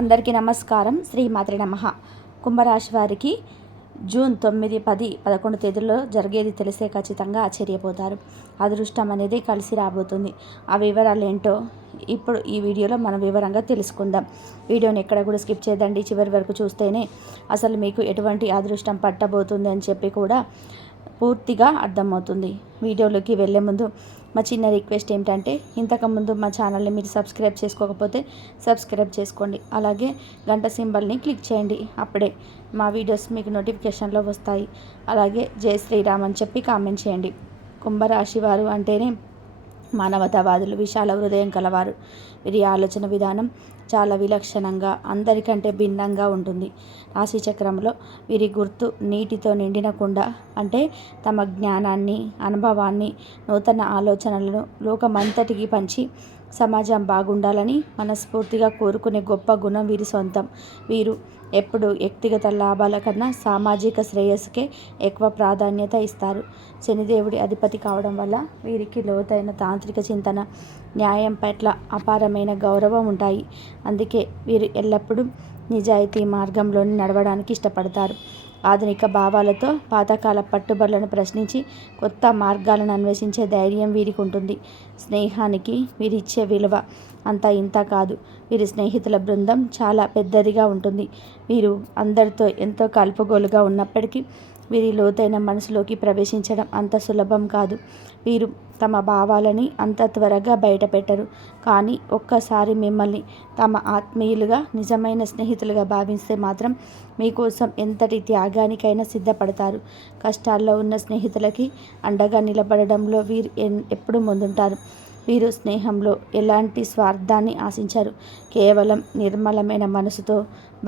అందరికీ నమస్కారం. శ్రీమాత్రే నమః. కుంభరాశి వారికి జూన్ 9, 10, 11 తేదీల్లో జరిగేది తెలిసే ఖచ్చితంగా ఆశ్చర్యపోతారు. అదృష్టం అనేది కలిసి రాబోతుంది. ఆ వివరాలు ఏంటో ఇప్పుడు ఈ వీడియోలో మనం వివరంగా తెలుసుకుందాం. వీడియోని ఎక్కడ కూడా స్కిప్ చేయదండి. చివరి వరకు చూస్తేనే అసలు మీకు ఎటువంటి అదృష్టం పట్టబోతుంది అని చెప్పి కూడా పూర్తిగా అర్థమవుతుంది. వీడియోలోకి వెళ్ళే ముందు మా చిన్న రిక్వెస్ట్ ఏమిటంటే, ఇంతకుముందు మా ఛానల్ని మీరు సబ్స్క్రైబ్ చేసుకోకపోతే సబ్స్క్రైబ్ చేసుకోండి. అలాగే గంట సింబల్ని క్లిక్ చేయండి. అప్పుడే మా వీడియోస్ మీకు నోటిఫికేషన్లో వస్తాయి. అలాగే జై శ్రీరామ్ అని చెప్పి కామెంట్ చేయండి. కుంభరాశి వారు అంటేనే మానవతావాదులు, విశాల హృదయం కలవారు. వీరి ఆలోచన విధానం చాలా విలక్షణంగా, అందరికంటే భిన్నంగా ఉంటుంది. రాశి చక్రంలో వీరి గుర్తు నీటితో నిండిన కుండ. అంటే తమ జ్ఞానాన్ని, అనుభవాన్ని, నూతన ఆలోచనలను లోకమంతటికి పంచి సమాజం బాగుండాలని మనస్ఫూర్తిగా కోరుకునే గొప్ప గుణం వీరి సొంతం. వీరు ఎప్పుడు వ్యక్తిగత లాభాల కన్నా సామాజిక శ్రేయస్సుకే ఎక్కువ ప్రాధాన్యత ఇస్తారు. శనిదేవుడి అధిపతి కావడం వల్ల వీరికి లోతైన తాంత్రిక చింతన, న్యాయం పట్ల అపారమైన గౌరవం ఉంటాయి. అందుకే వీరు ఎల్లప్పుడూ నిజాయితీ మార్గంలోనే నడవడానికి ఇష్టపడతారు. ఆధునిక భావాలతో పాతకాల పట్టుబడులను ప్రశ్నించి కొత్త మార్గాలను అన్వేషించే ధైర్యం వీరికి ఉంటుంది. స్నేహానికి వీరిచ్చే విలువ అంతా ఇంత కాదు. వీరి స్నేహితుల బృందం చాలా పెద్దదిగా ఉంటుంది. వీరు అందరితో ఎంతో కలుపుగోలుగా ఉన్నప్పటికీ వీరి లోతైన మనసులోకి ప్రవేశించడం అంత సులభం కాదు. వీరు తమ భావాలని అంత త్వరగా బయటపెట్టరు. కానీ ఒక్కసారి మిమ్మల్ని తమ ఆత్మీయులుగా, నిజమైన స్నేహితులుగా భావిస్తే మాత్రం మీకోసం ఎంతటి త్యాగానికైనా సిద్ధపడతారు. కష్టాల్లో ఉన్న స్నేహితులకి అండగా నిలబడడంలో వీరు ఎప్పుడు ముందుంటారు. వీరు స్నేహంలో ఎలాంటి స్వార్థాన్ని ఆశించరు. కేవలం నిర్మలమైన మనసుతో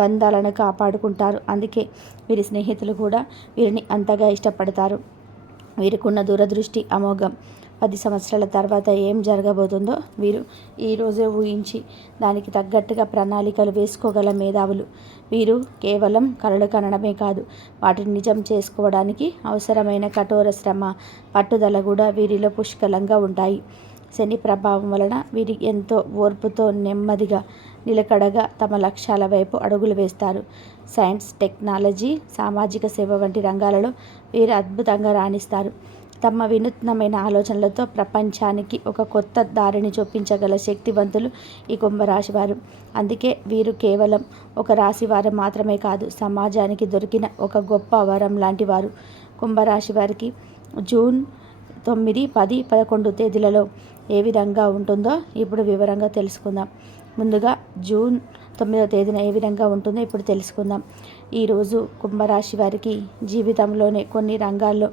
బంధాలను కాపాడుకుంటారు. అందుకే వీరి స్నేహితులు కూడా వీరిని అంతగా ఇష్టపడతారు. వీరికున్న దూరదృష్టి అమోఘం. 10 సంవత్సరాల తర్వాత ఏం జరగబోతుందో వీరు ఈరోజే ఊహించి దానికి తగ్గట్టుగా ప్రణాళికలు వేసుకోగల మేధావులు. వీరు కేవలం కలలు కనడమే కాదు, వాటిని నిజం చేసుకోవడానికి అవసరమైన కఠోర శ్రమ, పట్టుదల కూడా వీరిలో పుష్కలంగా ఉంటాయి. శని ప్రభావం వలన వీరి ఎంతో ఓర్పుతో, నెమ్మదిగా, నిలకడగా తమ లక్ష్యాల వైపు అడుగులు వేస్తారు. సైన్స్, టెక్నాలజీ, సామాజిక సేవ వంటి రంగాలలో వీరు అద్భుతంగా రాణిస్తారు. తమ వినూత్నమైన ఆలోచనలతో ప్రపంచానికి ఒక కొత్త దారిని చూపించగల శక్తివంతులు ఈ కుంభరాశి వారు. అందుకే వీరు కేవలం ఒక రాశి వారు మాత్రమే కాదు, సమాజానికి దొరికిన ఒక గొప్ప వరం లాంటి వారు. కుంభరాశి వారికి జూన్ 9, 10, 11 తేదీలలో ఏ విధంగా ఉంటుందో ఇప్పుడు వివరంగా తెలుసుకుందాం. ముందుగా జూన్ 9వ తేదీన ఏ విధంగా ఉంటుందో ఇప్పుడు తెలుసుకుందాం. ఈరోజు కుంభరాశి వారికి జీవితంలోనే కొన్ని రంగాల్లో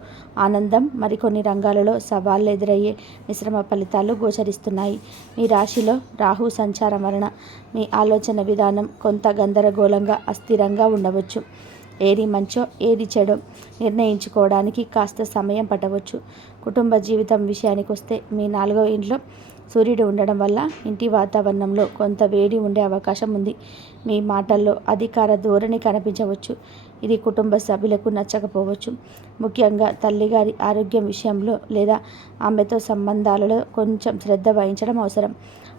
ఆనందం, మరికొన్ని రంగాలలో సవాళ్ళు ఎదురయ్యే మిశ్రమ ఫలితాలు గోచరిస్తున్నాయి. మీ రాశిలో రాహు సంచారం వలన మీ ఆలోచన విధానం కొంత గందరగోళంగా, అస్థిరంగా ఉండవచ్చు. ఏది మంచో ఏది చెడో నిర్ణయించుకోవడానికి కాస్త సమయం పట్టవచ్చు. కుటుంబ జీవితం విషయానికి వస్తే మీ 4వ ఇంట్లో సూర్యుడు ఉండడం వల్ల ఇంటి వాతావరణంలో కొంత వేడి ఉండే అవకాశం ఉంది. మీ మాటల్లో అధికార ధోరణి కనిపించవచ్చు. ఇది కుటుంబ సభ్యులకు నచ్చకపోవచ్చు. ముఖ్యంగా తల్లిగారి ఆరోగ్యం విషయంలో లేదా ఆమెతో సంబంధాలలో కొంచెం శ్రద్ధ వహించడం అవసరం.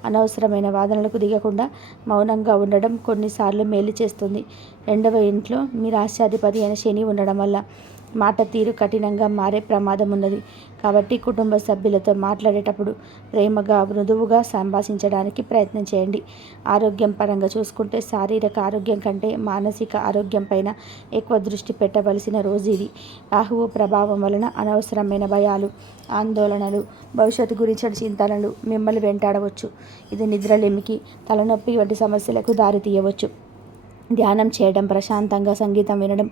అనవసరమైన వాదనలకు దిగకుండా మౌనంగా ఉండడం కొన్నిసార్లు మేలు చేస్తుంది. 2వ ఇంట్లో మీ రాశ్యాధిపతి అయిన శని ఉండడం వల్ల మాట తీరు కఠినంగా మారే ప్రమాదం ఉన్నది. కాబట్టి కుటుంబ సభ్యులతో మాట్లాడేటప్పుడు ప్రేమగా, మృదువుగా సంభాషించడానికి ప్రయత్నం చేయండి. ఆరోగ్యం పరంగా చూసుకుంటే శారీరక ఆరోగ్యం కంటే మానసిక ఆరోగ్యం పైన ఎక్కువ దృష్టి పెట్టవలసిన రోజు ఇది. రాహువు ప్రభావం వలన అనవసరమైన భయాలు, ఆందోళనలు, భవిష్యత్తు గురించిన చింతనలు మిమ్మల్ని వెంటాడవచ్చు. ఇది నిద్రలేమికి, తలనొప్పి వంటి సమస్యలకు దారితీయవచ్చు. ధ్యానం చేయడం, ప్రశాంతంగా సంగీతం వినడం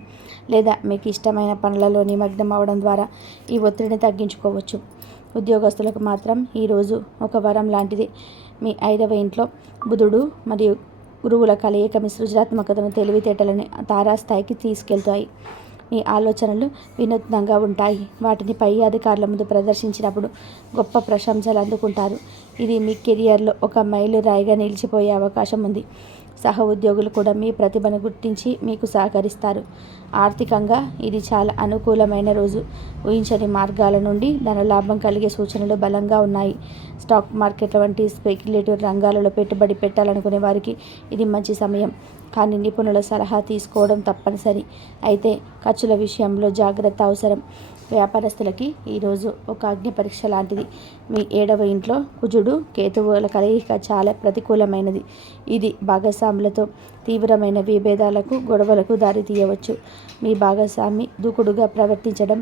లేదా మీకు ఇష్టమైన పనులలో నిమగ్నం అవ్వడం ద్వారా ఈ ఒత్తిడిని తగ్గించుకోవచ్చు. ఉద్యోగస్తులకు మాత్రం ఈరోజు ఒక వరం లాంటిది. మీ 5వ ఇంట్లో బుధుడు మరియు గురువుల కలయిక మీ సృజనాత్మకతను, తెలివితేటలని తారాస్థాయికి తీసుకెళ్తాయి. మీ ఆలోచనలు వినూత్నంగా ఉంటాయి. వాటిని పై అధికారుల ముందు ప్రదర్శించినప్పుడు గొప్ప ప్రశంసలు అందుకుంటారు. ఇది మీ కెరియర్లో ఒక మైలురాయిగా నిలిచిపోయే అవకాశం ఉంది. సహ ఉద్యోగులు కూడా మీ ప్రతిభను గుర్తించి మీకు సహకరిస్తారు. ఆర్థికంగా ఇది చాలా అనుకూలమైన రోజు. ఊహించని మార్గాల నుండి ధనలాభం కలిగే సూచనలు బలంగా ఉన్నాయి. స్టాక్ మార్కెట్ల వంటి స్పెక్యులేటివ్ రంగాలలో పెట్టుబడి పెట్టాలనుకునే వారికి ఇది మంచి సమయం. కానీ నిపుణుల సలహా తీసుకోవడం తప్పనిసరి. అయితే ఖర్చుల విషయంలో జాగ్రత్త అవసరం. వ్యాపారస్తులకి ఈరోజు ఒక అగ్ని పరీక్ష లాంటిది. మీ 7వ ఇంట్లో కుజుడు కేతువుల కలయిక చాలా ప్రతికూలమైనది. ఇది భాగస్వాములతో తీవ్రమైన విభేదాలకు, గొడవలకు దారితీయవచ్చు. మీ భాగస్వామి దూకుడుగా ప్రవర్తించడం,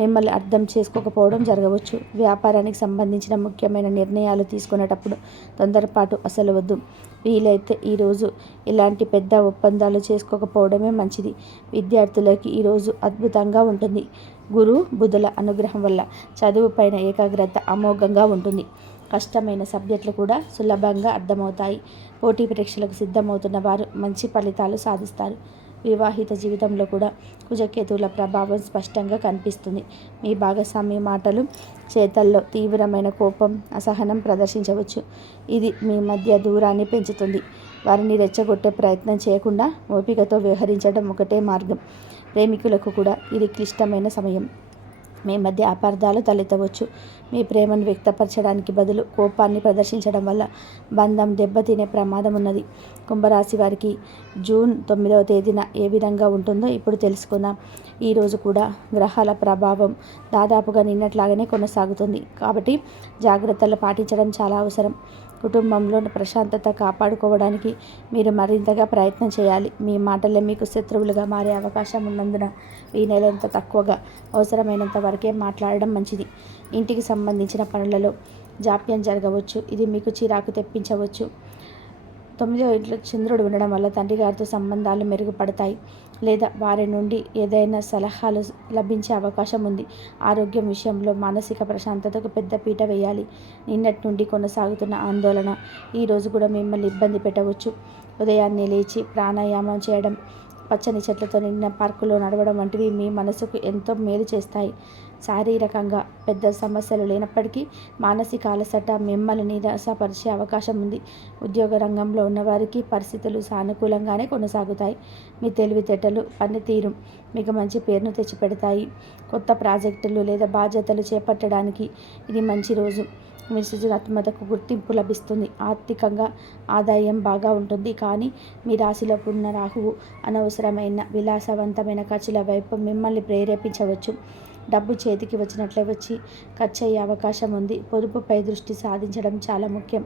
మిమ్మల్ని అర్థం చేసుకోకపోవడం జరగవచ్చు. వ్యాపారానికి సంబంధించిన ముఖ్యమైన నిర్ణయాలు తీసుకునేటప్పుడు తొందరపాటు అసలు వద్దు. వీలైతే ఈరోజు ఇలాంటి పెద్ద ఒప్పందాలు చేసుకోకపోవడమే మంచిది. విద్యార్థులకి ఈరోజు అద్భుతంగా ఉంటుంది. గురు బుధుల అనుగ్రహం వల్ల చదువుపైన ఏకాగ్రత అమోఘంగా ఉంటుంది. కష్టమైన సబ్జెక్టులు కూడా సులభంగా అర్థమవుతాయి. పోటీ పరీక్షలకు సిద్ధమవుతున్న వారు మంచి ఫలితాలు సాధిస్తారు. వివాహిత జీవితంలో కూడా కుజకేతువుల ప్రభావం స్పష్టంగా కనిపిస్తుంది. మీ భాగస్వామి మాటలు, చేతల్లో తీవ్రమైన కోపం, అసహనం ప్రదర్శించవచ్చు. ఇది మీ మధ్య దూరాన్ని పెంచుతుంది. వారిని రెచ్చగొట్టే ప్రయత్నం చేయకుండా ఓపికతో వ్యవహరించడం ఒకటే మార్గం. ప్రేమికులకు కూడా ఇది క్లిష్టమైన సమయం. మీ మధ్య అపార్థాలు తలెత్తవచ్చు. మీ ప్రేమను వ్యక్తపరచడానికి బదులు కోపాన్ని ప్రదర్శించడం వల్ల బంధం దెబ్బతినే ప్రమాదం ఉన్నది. కుంభరాశి వారికి జూన్ 9వ తేదీన ఏ విధంగా ఉంటుందో ఇప్పుడు తెలుసుకుందాం. ఈరోజు కూడా గ్రహాల ప్రభావం దాదాపుగా నిన్నట్లాగానే కొనసాగుతుంది. కాబట్టి జాగ్రత్తలు పాటించడం చాలా అవసరం. కుటుంబంలో ప్రశాంతత కాపాడుకోవడానికి మీరు మరింతగా ప్రయత్నం చేయాలి. మీ మాటలే మీకు శత్రువులుగా మారే అవకాశం ఉన్నందున వీలైనంత తక్కువగా, అవసరమైనంత వరకే మాట్లాడడం మంచిది. ఇంటికి సంబంధించిన పనులలో జాప్యం జరగవచ్చు. ఇది మీకు చిరాకు తెప్పించవచ్చు. 9వ ఇంట్లో చంద్రుడు ఉండడం వల్ల తండ్రి గారితో సంబంధాలు మెరుగుపడతాయి లేదా వారి నుండి ఏదైనా సలహాలు లభించే అవకాశం ఉంది. ఆరోగ్యం విషయంలో మానసిక ప్రశాంతతకు పెద్ద పీట వేయాలి. నిన్నటి నుండి కొనసాగుతున్న ఆందోళన ఈరోజు కూడా మిమ్మల్ని ఇబ్బంది పెట్టవచ్చు. ఉదయాన్నే లేచి ప్రాణాయామం చేయడం, పచ్చని చెట్లతో నిండిన పార్కులో నడవడం వంటివి మీ మనసుకు ఎంతో మేలు చేస్తాయి. శారీరకంగా పెద్ద సమస్యలు లేనప్పటికీ మానసిక అలసట మిమ్మల్ని నిరాశపరిచే అవకాశం ఉంది. ఉద్యోగ రంగంలో ఉన్నవారికి పరిస్థితులు సానుకూలంగానే కొనసాగుతాయి. మీ తెలివితేటలు, పనితీరు మీకు మంచి పేరును తెచ్చిపెడతాయి. కొత్త ప్రాజెక్టులు లేదా బాధ్యతలు చేపట్టడానికి ఇది మంచి రోజు. మీ సృజనాత్మకతకు గుర్తింపు లభిస్తుంది. ఆర్థికంగా ఆదాయం బాగా ఉంటుంది. కానీ మీ రాశిలో ఉన్న రాహువు అనవసరమైన విలాసవంతమైన ఖర్చుల వైపు మిమ్మల్ని ప్రేరేపించవచ్చు. డబ్బు చేతికి వచ్చినట్లే వచ్చి ఖర్చు అయ్యే అవకాశం ఉంది. పొదుపుపై దృష్టి సాధించడం చాలా ముఖ్యం.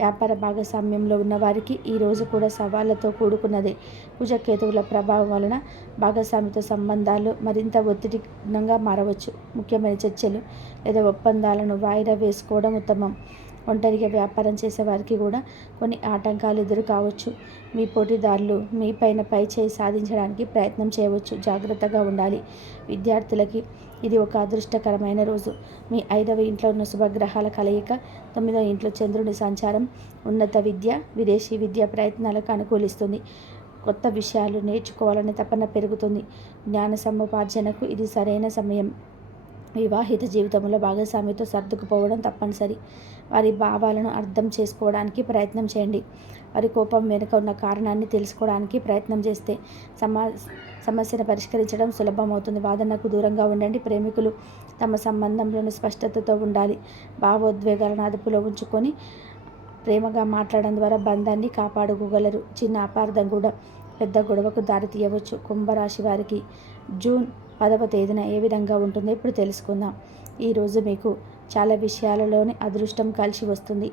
వ్యాపార భాగస్వామ్యంలో ఉన్నవారికి ఈ రోజు కూడా సవాళ్లతో కూడుకున్నదే. కుజకేతువుల ప్రభావం వలన భాగస్వామితో సంబంధాలు మరింత ఒత్తిడిగా మారవచ్చు. ముఖ్యమైన చర్చలు లేదా ఒప్పందాలను వాయిదా వేసుకోవడం ఉత్తమం. ఒంటరిగా వ్యాపారం చేసేవారికి కూడా కొన్ని ఆటంకాలు ఎదురు కావచ్చు. మీ పోటీదారులు మీ పైన పైచేయి సాధించడానికి ప్రయత్నం చేయవచ్చు. జాగ్రత్తగా ఉండాలి. విద్యార్థులకి ఇది ఒక అదృష్టకరమైన రోజు. మీ 5వ ఇంట్లో ఉన్న శుభగ్రహాల కలయిక, 9వ ఇంట్లో చంద్రుని సంచారం ఉన్నత విద్య, విదేశీ విద్యా ప్రయత్నాలకు అనుకూలిస్తుంది. కొత్త విషయాలు నేర్చుకోవాలనే తపన పెరుగుతుంది. జ్ఞాన సముపార్జనకు ఇది సరైన సమయం. వివాహిత జీవితంలో భాగస్వామితో సర్దుకుపోవడం తప్పనిసరి. వారి భావాలను అర్థం చేసుకోవడానికి ప్రయత్నం చేయండి. వారి కోపం వెనుక ఉన్న కారణాన్ని తెలుసుకోవడానికి ప్రయత్నం చేస్తే సమస్యను పరిష్కరించడం సులభమవుతుంది. వాదనకు దూరంగా ఉండండి. ప్రేమికులు తమ సంబంధంలోని స్పష్టతతో ఉండాలి. భావోద్వేగాలను అదుపులో ఉంచుకొని ప్రేమగా మాట్లాడడం ద్వారా బంధాన్ని కాపాడుకోగలరు. చిన్న అపార్థం కూడా పెద్ద గొడవకు దారితీయవచ్చు. కుంభరాశి వారికి జూన్ 10వ తేదీన ఏ విధంగా ఉంటుందో ఇప్పుడు తెలుసుకుందాం. ఈరోజు మీకు చాలా విషయాలలోనే అదృష్టం కలిసి వస్తుంది.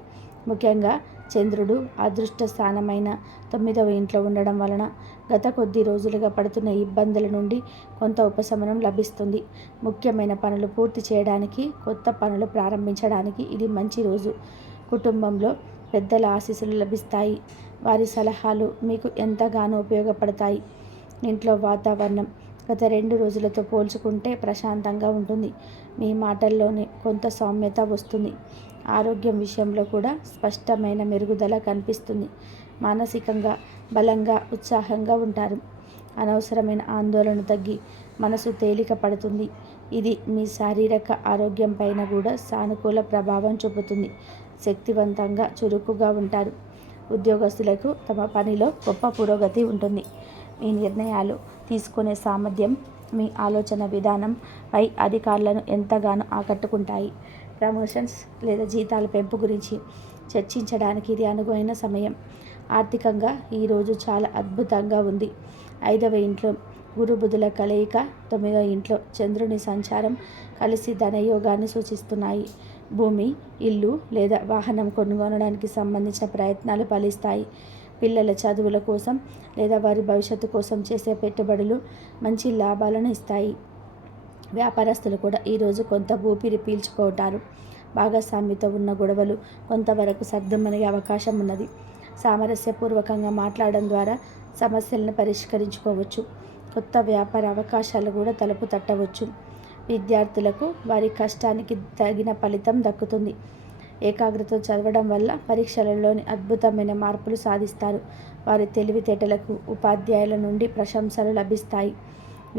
ముఖ్యంగా చంద్రుడు అదృష్ట స్థానమైన 9వ ఇంట్లో ఉండడం వలన గత కొద్ది రోజులుగా పడుతున్న ఇబ్బందుల నుండి కొంత ఉపశమనం లభిస్తుంది. ముఖ్యమైన పనులు పూర్తి చేయడానికి, కొత్త పనులు ప్రారంభించడానికి ఇది మంచి రోజు. కుటుంబంలో పెద్దల ఆశీస్సులు లభిస్తాయి. వారి సలహాలు మీకు ఎంతగానో ఉపయోగపడతాయి. ఇంట్లో వాతావరణం గత 2 రోజులతో పోల్చుకుంటే ప్రశాంతంగా ఉంటుంది. మీ మాటల్లోనే కొంత సౌమ్యత వస్తుంది. ఆరోగ్యం విషయంలో కూడా స్పష్టమైన మెరుగుదల కనిపిస్తుంది. మానసికంగా బలంగా, ఉత్సాహంగా ఉంటారు. అనవసరమైన ఆందోళన తగ్గి మనసు తేలిక పడుతుంది. ఇది మీ శారీరక ఆరోగ్యం పైన కూడా సానుకూల ప్రభావం చూపుతుంది. శక్తివంతంగా, చురుకుగా ఉంటారు. ఉద్యోగస్తులకు తమ పనిలో గొప్ప పురోగతి ఉంటుంది. మీ నిర్ణయాలు తీసుకునే సామర్థ్యం, మీ ఆలోచన విధానం పై అధికారులను ఎంతగానో ఆకట్టుకుంటాయి. ప్రమోషన్స్ లేదా జీతాల పెంపు గురించి చర్చించడానికి ఇది అనువైన సమయం. ఆర్థికంగా ఈరోజు చాలా అద్భుతంగా ఉంది. 5వ ఇంట్లో గురు బుధుల కలయిక, 9వ ఇంట్లో చంద్రుని సంచారం కలిసి ధనయోగాన్ని సూచిస్తున్నాయి. భూమి, ఇల్లు లేదా వాహనం కొనుగోనడానికి సంబంధించిన ప్రయత్నాలు ఫలిస్తాయి. పిల్లల చదువుల కోసం లేదా వారి భవిష్యత్తు కోసం చేసే పెట్టుబడులు మంచి లాభాలను ఇస్తాయి. వ్యాపారస్తులు కూడా ఈరోజు కొంత ఊపిరి పీల్చుకుంటారు. భాగస్వామితో ఉన్న గొడవలు కొంతవరకు సర్దుమణిగే అవకాశం ఉన్నది. సామరస్యపూర్వకంగా మాట్లాడడం ద్వారా సమస్యలను పరిష్కరించుకోవచ్చు. కొత్త వ్యాపార అవకాశాలు కూడా తలుపు తట్టవచ్చు. విద్యార్థులకు వారి కష్టానికి తగిన ఫలితం దక్కుతుంది. ఏకాగ్రతతో చదవడం వల్ల పరీక్షలలోని అద్భుతమైన మార్పులు సాధిస్తారు. వారి తెలివితేటలకు ఉపాధ్యాయుల నుండి ప్రశంసలు లభిస్తాయి.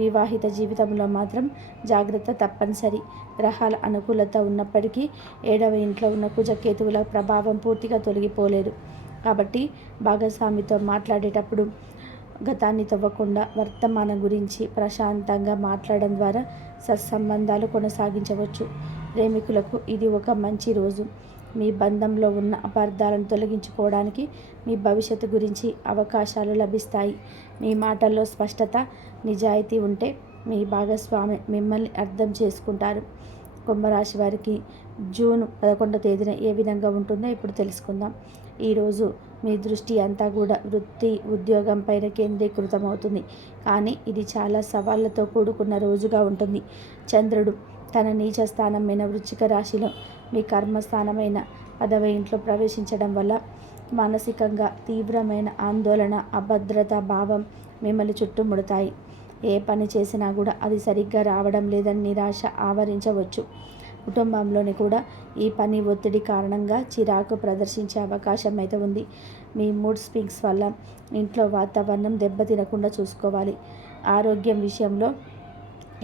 వివాహిత జీవితంలో మాత్రం జాగ్రత్త తప్పనిసరి. గ్రహాల అనుకూలత ఉన్నప్పటికీ 7వ ఇంట్లో ఉన్న కుజకేతువుల ప్రభావం పూర్తిగా తొలగిపోలేదు. కాబట్టి భాగస్వామితో మాట్లాడేటప్పుడు గతాన్ని తవ్వకుండా వర్తమానం గురించి ప్రశాంతంగా మాట్లాడడం ద్వారా సత్సంబంధాలు కొనసాగించవచ్చు. ప్రేమికులకు ఇది ఒక మంచి రోజు. మీ బంధంలో ఉన్న అపార్థాలను తొలగించుకోవడానికి మీ భవిష్యత్తు గురించి అవకాశాలు లభిస్తాయి. మీ మాటల్లో స్పష్టత, నిజాయితీ ఉంటే మీ భాగస్వామి మిమ్మల్ని అర్థం చేసుకుంటారు. కుంభరాశి వారికి జూన్ 11వ తేదీన ఏ విధంగా ఉంటుందో ఇప్పుడు తెలుసుకుందాం. ఈరోజు మీ దృష్టి అంతా కూడా వృత్తి, ఉద్యోగం పైన కేంద్రీకృతమవుతుంది. కానీ ఇది చాలా సవాళ్లతో కూడుకున్న రోజుగా ఉంటుంది. చంద్రుడు తన నీచ స్థానమైన వృశ్చిక రాశిలో మీ కర్మస్థానమైన 10వ ఇంట్లో ప్రవేశించడం వల్ల మానసికంగా తీవ్రమైన ఆందోళన, అభద్రతా భావం మిమ్మల్ని చుట్టుముడతాయి. ఏ పని చేసినా కూడా అది సరిగ్గా రావడం లేదని నిరాశ ఆవరించవచ్చు. కుటుంబంలోని కూడా ఈ పని ఒత్తిడి కారణంగా చిరాకు ప్రదర్శించే అవకాశం అయితే ఉంది. మీ మూడ్ స్వింగ్స్ వల్ల ఇంట్లో వాతావరణం దెబ్బతినకుండా చూసుకోవాలి. ఆరోగ్యం విషయంలో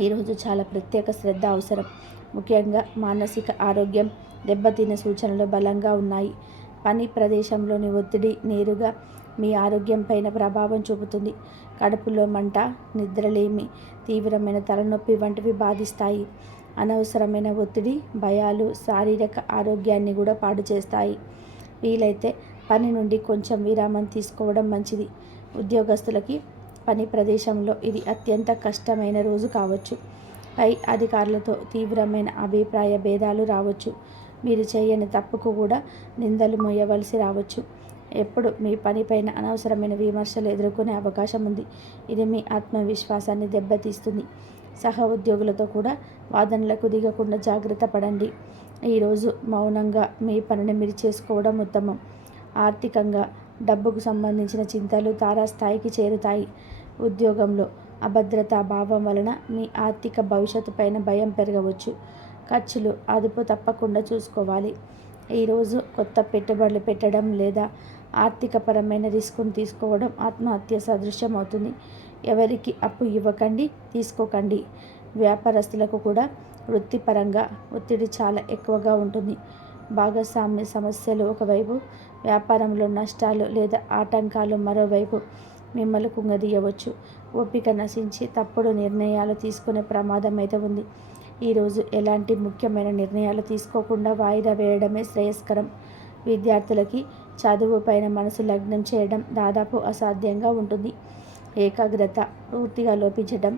ఈరోజు చాలా ప్రత్యేక శ్రద్ధ అవసరం. ముఖ్యంగా మానసిక ఆరోగ్యం దెబ్బతినే సూచనలు బలంగా ఉన్నాయి. పని ప్రదేశంలోని ఒత్తిడి నేరుగా మీ ఆరోగ్యం పైన ప్రభావం చూపుతుంది. కడుపులో మంట, నిద్రలేమి, తీవ్రమైన తలనొప్పి వంటివి బాధిస్తాయి. అనవసరమైన ఒత్తిడి, భయాలు శారీరక ఆరోగ్యాన్ని కూడా పాడు చేస్తాయి. వీలైతే పని నుండి కొంచెం విరామం తీసుకోవడం మంచిది. ఉద్యోగస్తులకి పని ప్రదేశంలో ఇది అత్యంత కష్టమైన రోజు కావచ్చు. పై అధికారులతో తీవ్రమైన అభిప్రాయ భేదాలు రావచ్చు. మీరు చేయని తప్పుకు కూడా నిందలు మోయవలసి రావచ్చు. ఎప్పుడు మీ పనిపైన అనవసరమైన విమర్శలు ఎదుర్కొనే అవకాశం ఉంది. ఇది మీ ఆత్మవిశ్వాసాన్ని దెబ్బతీస్తుంది. సహ ఉద్యోగులతో కూడా వాదనలకు దిగకుండా జాగ్రత్త పడండి. ఈరోజు మౌనంగా మీ పనిని మీరు చేసుకోవడం ఉత్తమం. ఆర్థికంగా డబ్బుకు సంబంధించిన చింతలు తారాస్థాయికి చేరుతాయి. ఉద్యోగంలో అభద్రతా భావం వలన మీ ఆర్థిక భవిష్యత్తు పైన భయం పెరగవచ్చు. ఖర్చులు అదుపు తప్పకుండా చూసుకోవాలి. ఈరోజు కొత్త పెట్టుబడులు పెట్టడం లేదా ఆర్థికపరమైన రిస్కును తీసుకోవడం ఆత్మహత్య సదృశ్యం అవుతుంది. ఎవరికి అప్పు ఇవ్వకండి, తీసుకోకండి. వ్యాపారస్తులకు కూడా వృత్తిపరంగా ఒత్తిడి చాలా ఎక్కువగా ఉంటుంది. భాగస్వామ్య సమస్యలు ఒకవైపు, వ్యాపారంలో నష్టాలు లేదా ఆటంకాలు మరోవైపు మిమ్మల్ని కుంగదీయవచ్చు. ఓపిక నశించి తప్పుడు నిర్ణయాలు తీసుకునే ప్రమాదం అయితే ఉంది. ఈరోజు ఎలాంటి ముఖ్యమైన నిర్ణయాలు తీసుకోకుండా వాయిదా వేయడమే శ్రేయస్కరం. విద్యార్థులకి చదువు పైన మనసు లగ్నం చేయడం దాదాపు అసాధ్యంగా ఉంటుంది. ఏకాగ్రత పూర్తిగా లోపించడం,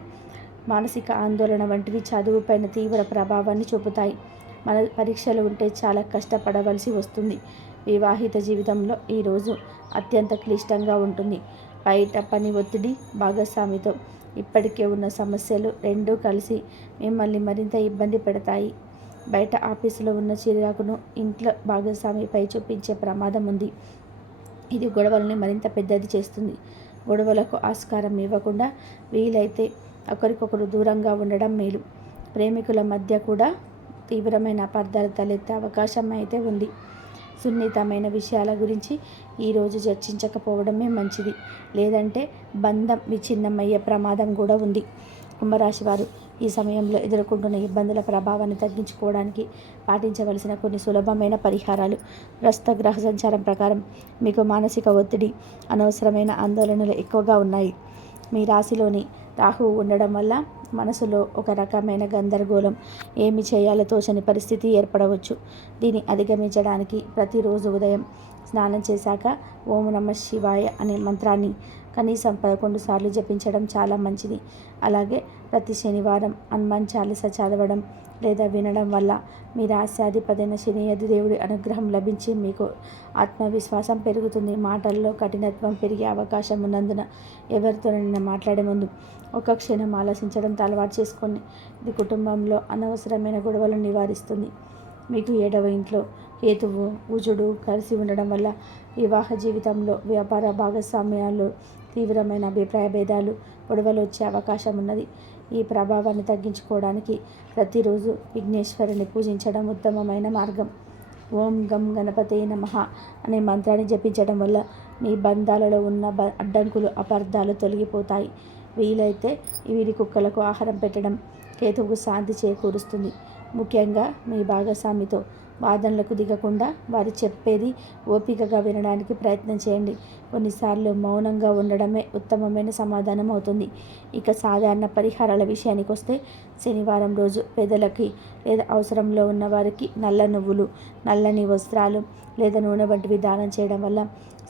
మానసిక ఆందోళన వంటివి చదువుపైన తీవ్ర ప్రభావాన్ని చూపుతాయి. మన పరీక్షలు ఉంటే చాలా కష్టపడవలసి వస్తుంది. వివాహిత జీవితంలో ఈరోజు అత్యంత క్లిష్టంగా ఉంటుంది. బయట పని ఒత్తిడి, భాగస్వామితో ఇప్పటికే ఉన్న సమస్యలు రెండూ కలిసి మిమ్మల్ని మరింత ఇబ్బంది పెడతాయి. బయట ఆఫీసులో ఉన్న చిరాకును ఇంట్లో భాగస్వామిపై చూపించే ప్రమాదం ఉంది. ఇది గొడవలని మరింత పెద్దది చేస్తుంది. గొడవలకు ఆస్కారం ఇవ్వకుండా వీలైతే ఒకరికొకరు దూరంగా ఉండడం మేలు. ప్రేమికుల మధ్య కూడా తీవ్రమైన అపార్థాలు తలెత్తే అవకాశం అయితే ఉంది. సున్నితమైన విషయాల గురించి ఈరోజు చర్చించకపోవడమే మంచిది. లేదంటే బంధం విచ్ఛిన్నమయ్యే ప్రమాదం కూడా ఉంది. కుంభరాశి వారు ఈ సమయంలో ఎదుర్కొంటున్న ఇబ్బందుల ప్రభావాన్ని తగ్గించుకోవడానికి పాటించవలసిన కొన్ని సులభమైన పరిహారాలు. ప్రస్తుత గ్రహ సంచారం ప్రకారం మీకు మానసిక ఒత్తిడి, అనవసరమైన ఆందోళనలు ఎక్కువగా ఉన్నాయి. మీ రాశిలోని రాహువు ఉండడం వల్ల మనసులో ఒక రకమైన గందరగోళం, ఏమి చేయాలో తోచని పరిస్థితి ఏర్పడవచ్చు. దీన్ని అధిగమించడానికి ప్రతిరోజు ఉదయం స్నానం చేశాక ఓం నమః శివాయ అనే మంత్రాన్ని కనీసం 11 సార్లు జపించడం చాలా మంచిది. అలాగే ప్రతి శనివారం హనుమాన్ చాలీస చదవడం లేదా వినడం వల్ల మీ రాశ్యాధిపతైన శని దేవుడి అనుగ్రహం లభించి మీకు ఆత్మవిశ్వాసం పెరుగుతుంది. మాటల్లో కఠినత్వం పెరిగే అవకాశం ఉన్నందున ఎవరితోనైనా మాట్లాడే ముందు ఒక క్షణం ఆలోచించడం అలవాటు చేసుకోండి. ఇది కుటుంబంలో అనవసరమైన గొడవలను నివారిస్తుంది. మీకు 7వ ఇంట్లో కేతువు, కుజుడు కలిసి ఉండడం వల్ల వివాహ జీవితంలో, వ్యాపార భాగస్వామ్యాల్లో తీవ్రమైన అభిప్రాయ భేదాలు, గొడవలు వచ్చే అవకాశం ఉన్నది. ఈ ప్రభావాన్ని తగ్గించుకోవడానికి ప్రతిరోజు విఘ్నేశ్వరుని పూజించడం ఉత్తమమైన మార్గం. ఓం గం గణపతే నమః అనే మంత్రాన్ని జపించడం వల్ల మీ బంధాలలో ఉన్న అడ్డంకులు, అపార్థాలు తొలగిపోతాయి. వీలైతే వీరి కుక్కలకు ఆహారం పెట్టడం కేతువుకు శాంతి చేకూరుస్తుంది. ముఖ్యంగా మీ భాగస్వామితో వాదనలకు దిగకుండా వారు చెప్పేది ఓపికగా వినడానికి ప్రయత్నం చేయండి. కొన్నిసార్లు మౌనంగా ఉండడమే ఉత్తమమైన సమాధానం అవుతుంది. ఇక సాధారణ పరిహారాల విషయానికి వస్తే, శనివారం రోజు పేదలకి లేదా అవసరంలో ఉన్న వారికి నల్ల నువ్వులు, నల్లని వస్త్రాలు లేదా నూనె వంటివి దానం చేయడం వల్ల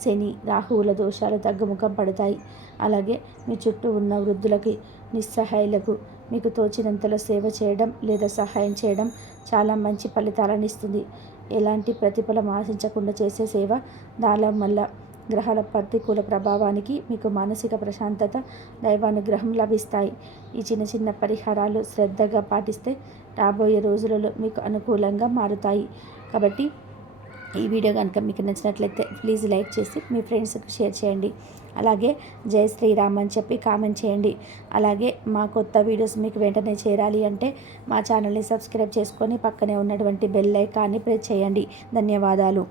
శని, రాహువుల దోషాలు తగ్గుముఖం పడతాయి. అలాగే మీ చుట్టూ ఉన్న వృద్ధులకి, నిస్సహాయులకు మీకు తోచినంతలో సేవ చేయడం లేదా సహాయం చేయడం చాలా మంచి ఫలితాలను ఇస్తుంది. ఎలాంటి ప్రతిఫలం ఆశించకుండా చేసే సేవ దానం వల్ల గ్రహాల ప్రతికూల ప్రభావానికి మీకు మానసిక ప్రశాంతత, దైవానుగ్రహం లభిస్తాయి. ఈ చిన్న చిన్న పరిహారాలు శ్రద్ధగా పాటిస్తే రాబోయే రోజులలో మీకు అనుకూలంగా మారుతాయి. కాబట్టి ఈ వీడియో కనుక మీకు నచ్చినట్లయితే ప్లీజ్ లైక్ చేసి మీ ఫ్రెండ్స్కి షేర్ చేయండి. అలాగే జై శ్రీరామ్ అని చెప్పి కామెంట్ చేయండి. అలాగే మా కొత్త వీడియోస్ మీకు వెంటనే చేరాలి అంటే మా ఛానల్ని సబ్స్క్రైబ్ చేసుకొని పక్కనే ఉన్నటువంటి బెల్ ఐకాన్ని ప్రెస్ చేయండి. ధన్యవాదాలు.